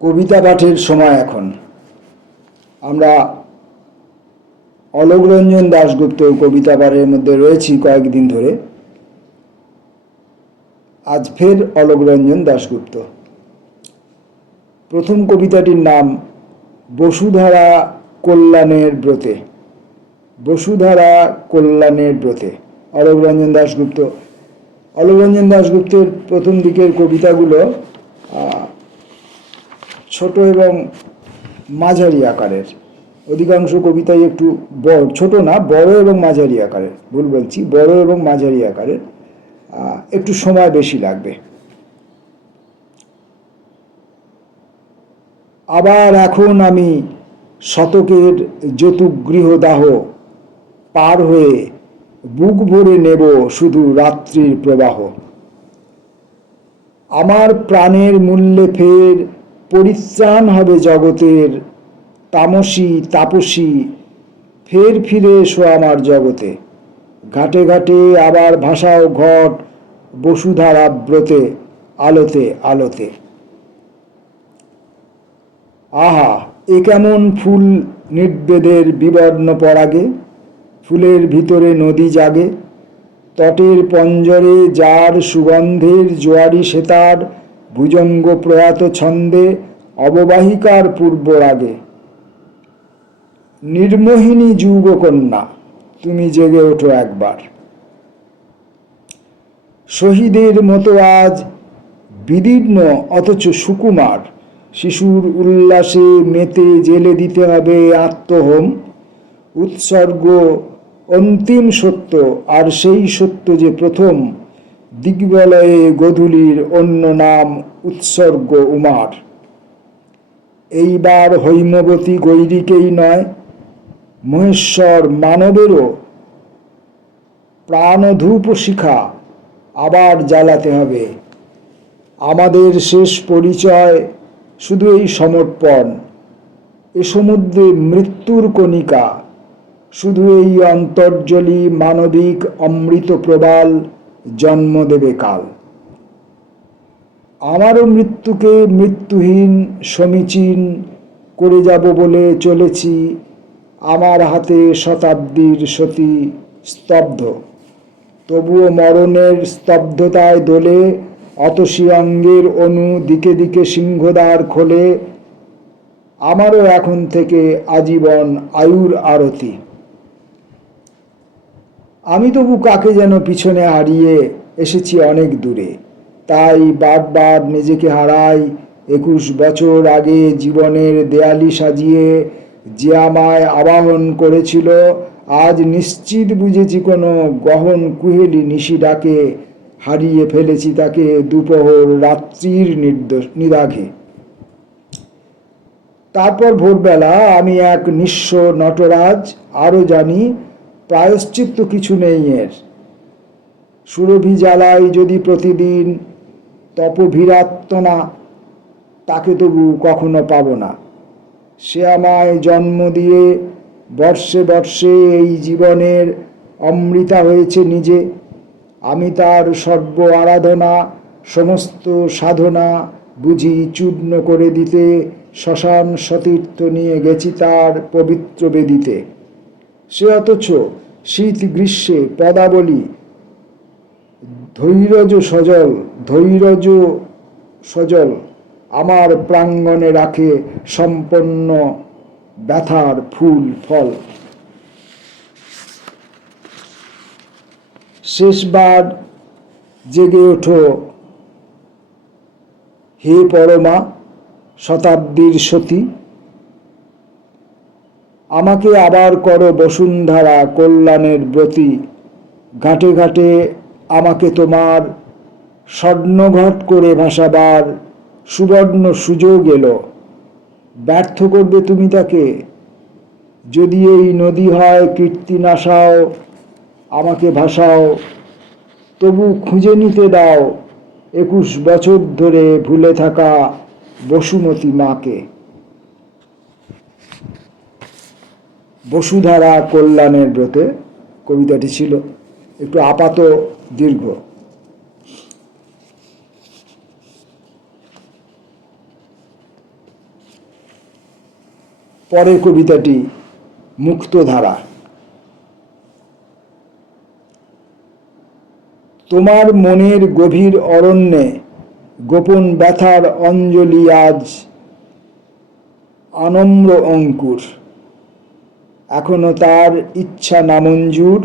কবিতা পাঠের সময় এখন। আমরা অলোক রঞ্জন দাশগুপ্ত কবিতা পাঠের মধ্যে রয়েছি কয়েকদিন ধরে। আজ ফের অলোক রঞ্জন দাশগুপ্ত। প্রথম কবিতাটির নাম বসুধারা কল্যাণের ব্রতে। বসুধারা কল্যাণের ব্রতে, অলোক রঞ্জন দাশগুপ্ত। অলোক রঞ্জন দাশগুপ্তের প্রথম দিকের কবিতাগুলো ছোট এবং মাঝারি আকারের। অধিকাংশ কবিতাই একটু ছোট না, বড় এবং মাঝারি আকারের। ভুল বলছি, বড় এবং মাঝারি আকারের। একটু সময় বেশি লাগবে। আবার এখন আমি শতকের যতুগৃহদাহ পার হয়ে বুক ভরে নেব শুধু রাত্রির প্রবাহ। আমার প্রাণের মূল্যে ফের পরিত্রাণ হবে জগতের তামসী তাপসী, ফের ফিরে এসো আমার জগতে। ঘাটে ঘাটে আবার ভাসাও ঘট বসুধারা ব্রতে, আলোতে আলোতে। আহা, এ কেমন ফুল নির্বেদের বিবর্ণ পরাগে, ফুলের ভিতরে নদী জাগে, তটের পঞ্জরে যার সুগন্ধের জোয়ারি সেতার, ভুজঙ্গ প্রয়াত ছন্দে অববাহিকার পূর্ব রাগে। নির্মোহিনী যুগকন্যা, তুমি জেগে ওঠো একবার। শহীদের মতো আজ বিদীর্ণ অথচ সুকুমার, শিশুর উল্লাসে মেতে জেলে দিতে হবে আত্মহোম। উৎসর্গ অন্তিম সত্য, আর সেই সত্য যে প্রথম। দিগ্বলয়ে গোধূলির অন্য নাম উৎসর্গ উমার। এইবার হৈমবতী গৈরিকেই নয়, মহেশ্বর মানবেরও প্রাণধূপ শিখা আবার জ্বালাতে হবে। আমাদের শেষ পরিচয় শুধু এই সমর্পণ। এ সমুদ্রে মৃত্যুর কণিকা, শুধু এই অন্তর্জলী মানবিক অমৃত প্রবাল জন্ম দেবে কাল। আমারও মৃত্যুকে মৃত্যুহীন সমীচীন করে যাব বলে চলেছি। আমার হাতে শতাব্দীর সতী স্তব্ধ, তবুও মরণের স্তব্ধতায় দোলে অতসী অঙ্গের অনু দিকে দিকে সিংহদ্বার খোলে। আমারও এখন থেকে আজীবন আয়ুর আরতি। আমি তবু কাকে যেন পিছনে হারিয়ে এসেছি অনেক দূরে, তাই বারবার নিজেকে হারাই। 21 বছর আগে জীবনের দেয়ালি সাজিয়ে যে আমায় আবাহন করেছিল, আজ নিশ্চিত বুঝেছি কোনো গহন কুহেলি নিশি ডাকে হারিয়ে ফেলেছি তাকে দুপহর রাত্রির নিদাঘে। তারপর ভোরবেলা আমি এক নিঃস্ব নটরাজ, আরও জানি প্রায়শ্চিত্ত কিছু নেই এর। সুরভি জ্বালাই যদি প্রতিদিন তপভীরাত্মনা, তাকে তবু কখনো পাব না। সে আমায় জন্ম দিয়ে বর্ষে বর্ষে এই জীবনের অমৃতা হয়েছে নিজে। আমি তার সর্ব আরাধনা, সমস্ত সাধনা বুঝি চূর্ণ করে দিতে শ্মশান সতীর্থ নিয়ে গেছি তার পবিত্র বেদিতে। সে অথচ শীত গ্রীষ্মে পদাবলী ধৈর্য সজল আমার প্রাঙ্গণে রাখে সম্পন্ন ব্যথার ফুল ফল। শেষবার জেগে ওঠো হে পরমা শতাব্দীর সতী, আমাকে আবার করো বসুন্ধরা কল্যাণের ব্রতী। ঘাটে ঘাটে আমাকে তোমার স্বর্ণঘট করে ভাসাবার সুবর্ণ সুযোগ এলো। ব্যর্থ করবে তুমি তাকে? যদি এই নদী হয় কীর্তিনাশাও, আমাকে ভাসাও, তবু খুঁজে নিতে দাও 21 বছর ধরে ভুলে থাকা বসুমতী মাকে। বসুধারা কল্যাণের ব্রতে কবিতাটি ছিল একটু আপাত দীর্ঘ। পরের কবিতাটি মুক্তধারা। তোমার মনের গভীর অরণ্যে গোপন ব্যথার অঞ্জলি আজ আনম্র অঙ্কুর। এখনো তার ইচ্ছা নামঞ্জুর,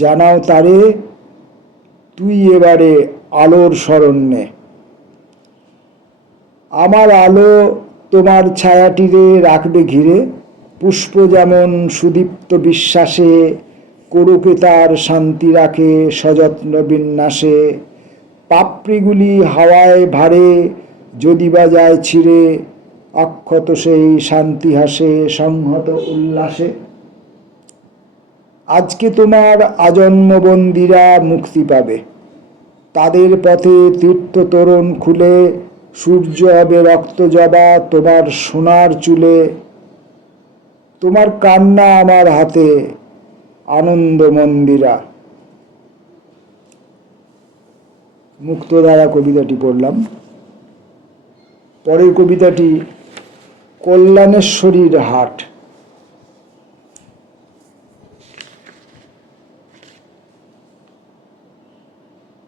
জানাও তারে তুই এবারে আলোর শরণ্যে। আমার আলো তোমার ছায়াটিরে রাখবে ঘিরে, পুষ্প যেমন সুদীপ্ত বিশ্বাসে কোরকে তার শান্তি রাখে সযত্ন বিন্যাসে। পাপড়িগুলি হাওয়ায় ভারে যদি বা যায় ছিঁড়ে, অক্ষত সেই শান্তি হাসে সংহত উল্লাসে। আজকে তোমার আজন্মবন্দিরা মুক্তি পাবে, তাদের পথে তীর্থ তোরণ খুলে সূর্য হবে রক্ত জবা তোমার সোনার চুলে। তোমার কান্না আমার হাতে আনন্দ মন্দিরা। মুক্তধারা কবিতাটি পড়লাম। পরের কবিতাটি কল্যাণেশ্বরীর হাট।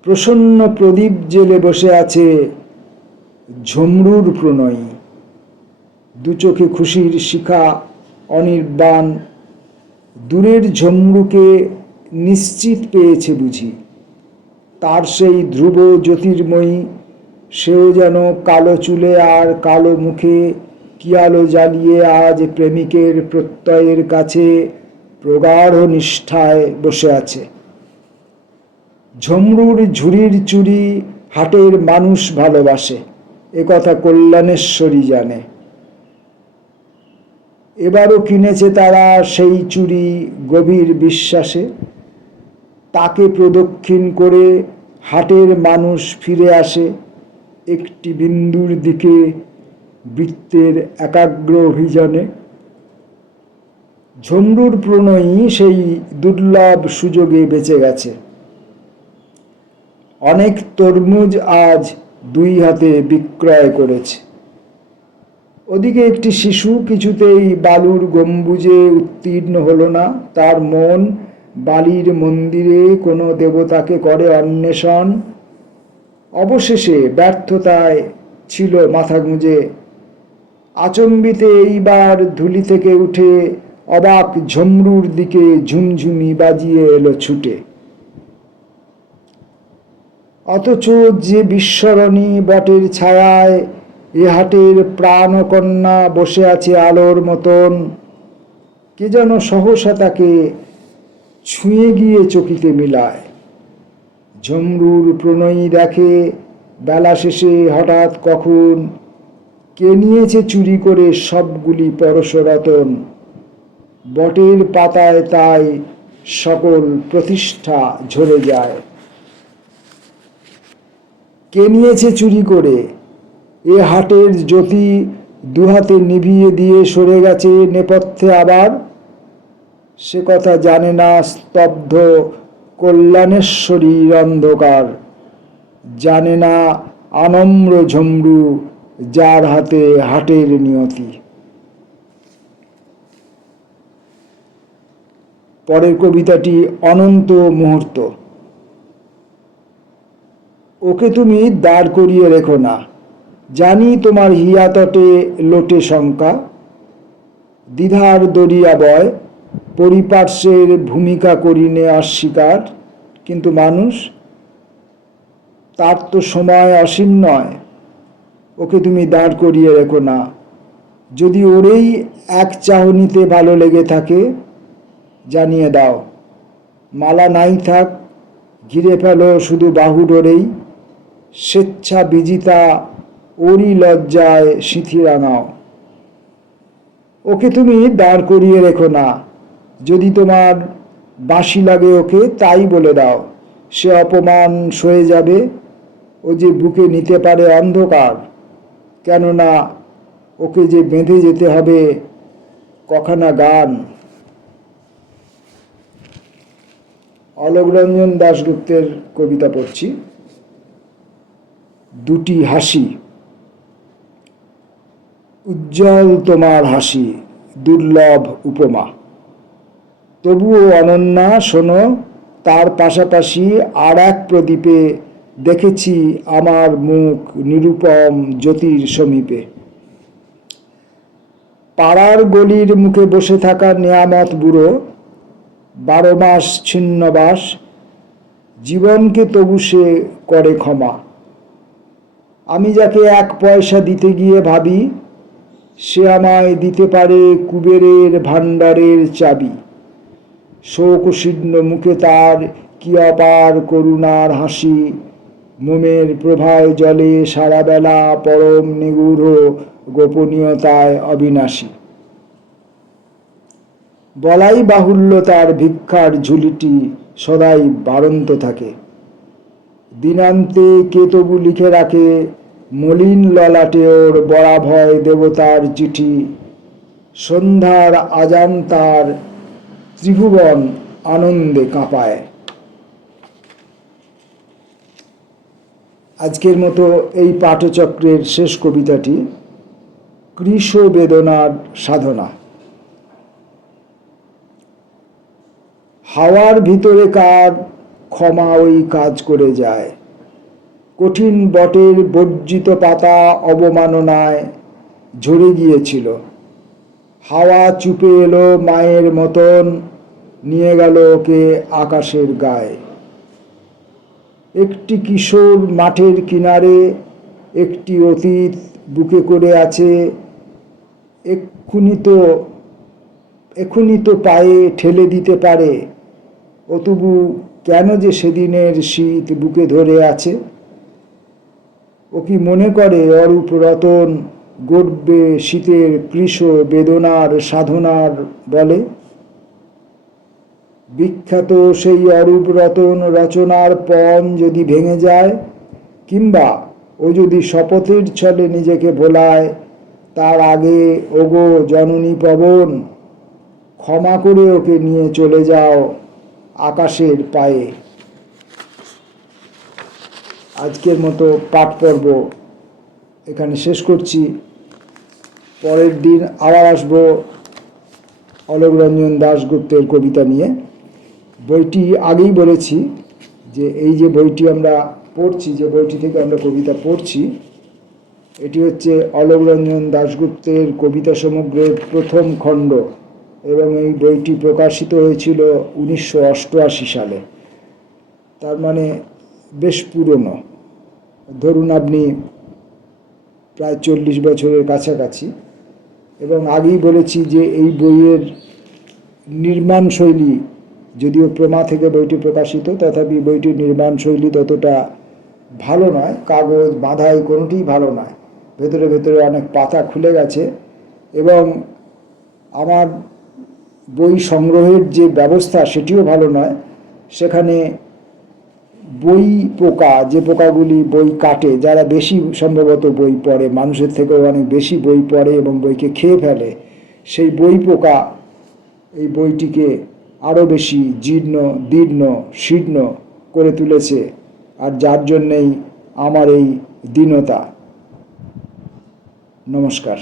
প্রসন্ন প্রদীপ জেলে বসে আছে ঝুমরুর প্রণয়ী, দু চোখে খুশির শিখা অনির্বাণ। দূরের ঝমরুকে নিশ্চিত পেয়েছে বুঝি, তার সেই ধ্রুব জ্যোতির্ময়ী। সেও যেন কালো চুলে আর কালো মুখে কি আলো জ্বালিয়ে আজ প্রেমিকের প্রত্যয়ের কাছে প্রগাঢ় নিষ্ঠায় বসে আছে। ঝমরুর ঝুড়ির চুরি হাটের মানুষ ভালোবাসে, একথা কল্যাণেশ্বরী জানে। এবারও কিনেছে তারা সেই চুরি গভীর বিশ্বাসে। তাকে প্রদক্ষিণ করে হাটের মানুষ ফিরে আসে একটি বিন্দুর দিকে বৃত্তের একাগ্র অভিযানে। ঝমরুর প্রণয়ী সেই দুর্লভ সুযোগে বেঁচে গেছে। অনেক তরমুজ আজ দুই হাতে বিক্রয় করেছে। ওদিকে একটি শিশু কিছুতেই বালুর গম্বুজে উত্তীর্ণ হলো না। তার মন বালির মন্দিরে কোনো দেবতাকে করে অন্বেষণ। অবশেষে ব্যর্থতায় ছিল মাথা গুঁজে। আচম্বিতে এইবার ধুলি থেকে উঠে অবাক ঝমরুর দিকে ঝুমঝুমি বাজিয়ে এলো ছুটে। অথচ যে বিস্মরণী বটের ছায়ায় এ হাটের প্রাণকন্যা বসে আছে আলোর মতন। কে যেন সহসা তাকে ছুঁয়ে গিয়ে চকিতে মিলায়। ঝমরুর প্রণয়ী দেখে বেলা শেষে হঠাৎ কখন কে নিয়েছে চুরি করে সবগুলি পরশরতন। বটের পাতায় তাই সকল প্রতিষ্ঠা ঝরে যায়। কে নিয়েছে চুরি করে এ হাটের জ্যোতি দুহাতে নিভিয়ে দিয়ে সরে গেছে নেপথ্যে আবার। সে কথা জানে না স্তব্ধ কল্যাণেশ্বরীর অন্ধকার, জানে না আনম্র ঝমরু যার হাতে হাটের নিয়তি। পরের কবিতাটি অনন্ত মুহূর্ত। ওকে তুমি দাঁড় করিয়ে রেখো না, জানি তোমার হিয়াতটে লোটে শঙ্কা। দ্বিধার দরিয়া বয় পরিপার্শ্বের ভূমিকা করিনে অস্বীকার। কিন্তু মানুষ, তার তো সময় অসীম নয়। ওকে তুমি দাঁড় করিয়ে রেখো না। যদি ওরেই এক চাহনিতে ভালো লেগে থাকে, জানিয়ে দাও মালা নাই থাক, ঘিরে ফেলো শুধু বাহু ডোরেই। স্বেচ্ছা বিজিতা ওরই লজ্জায় সিঁথি রাঙাও। ওকে তুমি দাঁড় করিয়ে রেখো না, যদি তোমার বাঁশি লাগে ওকে তাই বলে দাও। সে অপমান সয়ে যাবে, ও যে বুকে নিতে পারে অন্ধকার। কেননা ওকে যে বেঁধে যেতে হবে কখানা গান। অলোকরঞ্জন দাশগুপ্তের কবিতা পড়ছি। দুটি হাসি। উজ্জ্বল তোমার হাসি, দুর্লভ উপমা। তবুও অনন্যা শোনো, তার পাশাপাশি আর এক প্রদীপে দেখেছি আমার মুখ নিরুপম জ্যোতির সমীপে। পাড়ার গলির মুখে বসে থাকা নেয়ামত বুড়ো, 12 মাস ছিন্নবাস, জীবনকে তবু সে করে ক্ষমা। আমি যাকে 1 পয়সা দিতে গিয়ে ভাবি, সে আমায় দিতে পারে কুবেরের ভাণ্ডারের চাবি। শোকশীর্ণ মুখে তার কি অপার করুণার হাসি, মোমের প্রভায় জলে সারাবেলা পরম নিগূঢ় গোপনীয়তায় অবিনাশী। বলাই বাহুল্য তার ভিক্ষার ঝুলিটি সদাই বাড়ন্ত থাকে। দিনান্তে কে তবু লিখে রাখে মলিন ললাটে ওর বরাভয় দেবতার চিঠি। সন্ধ্যার আজান তার ত্রিভুবন আনন্দে কাঁপায়। আজকের মতো এই পাঠচক্রের শেষ কবিতাটি কৃশ বেদনার সাধনা। হাওয়ার ভিতরে কার ক্ষমা ওই কাজ করে যায়, কঠিন বটের বর্জিত পাতা অবমাননায় ঝরে গিয়েছিল। হাওয়া চুপে এলো মায়ের মতন, নিয়ে গেল ওকে আকাশের গায়ে। একটি কিশোর মাঠের কিনারে, একটি অতীত বুকে করে আছে। এক্ষুনি তো পায়ে ঠেলে দিতে পারে, ও তবু কেন যে সেদিনের শীত বুকে ধরে আছে। ও কি মনে করে অরূপ রতন গড়বে শীতের কৃশ বেদনার সাধনার বলে? বিখ্যাত সেই অরূপ রতন রচনার পণ যদি ভেঙে যায়, কিংবা ও যদি শপথের ছলে নিজেকে ভোলায়, তার আগে ওগো জননী পবন, ক্ষমা করে ওকে নিয়ে চলে যাও আকাশের পায়ে। আজকের মতো পাঠ পর্ব এখানে শেষ করছি। পরের দিন আবার আসবো অলোক রঞ্জন দাশগুপ্তের কবিতা নিয়ে। বইটি আগেই বলেছি যে এই যে বইটি আমরা পড়ছি, যে বইটি থেকে আমরা কবিতা পড়ছি, এটি হচ্ছে অলোক রঞ্জন দাশগুপ্তের কবিতা সমগ্রের প্রথম খণ্ড, এবং এই বইটি প্রকাশিত হয়েছিল 1988 সালে। তার মানে বেশ পুরনো, ধরুন আপনি প্রায় 40 বছরের কাছাকাছি। এবং আগেই বলেছি যে এই বইয়ের নির্মাণ শৈলী, যদিও প্রমা থেকে বইটি প্রকাশিত, তথাপি বইটির নির্মাণ শৈলী ততটা ভালো নয়। কাগজ বাঁধাই কোনোটিই ভালো নয়, ভেতরে ভেতরে অনেক পাতা খুলে গেছে। এবং আমার বই সংগ্রহের যে ব্যবস্থা সেটিও ভালো নয়। সেখানে বই পোকা, যে পোকাগুলি বই কাটে, যারা বেশি সম্ভবত বই পড়ে, মানুষের থেকেও অনেক বেশি বই পড়ে এবং বইকে খেয়ে ফেলে, সেই বই পোকা এই বইটিকে আরও বেশি জীর্ণ দীর্ণ শীর্ণ করে তুলেছে। আর যার জন্যেই আমার এই দীনতা। নমস্কার।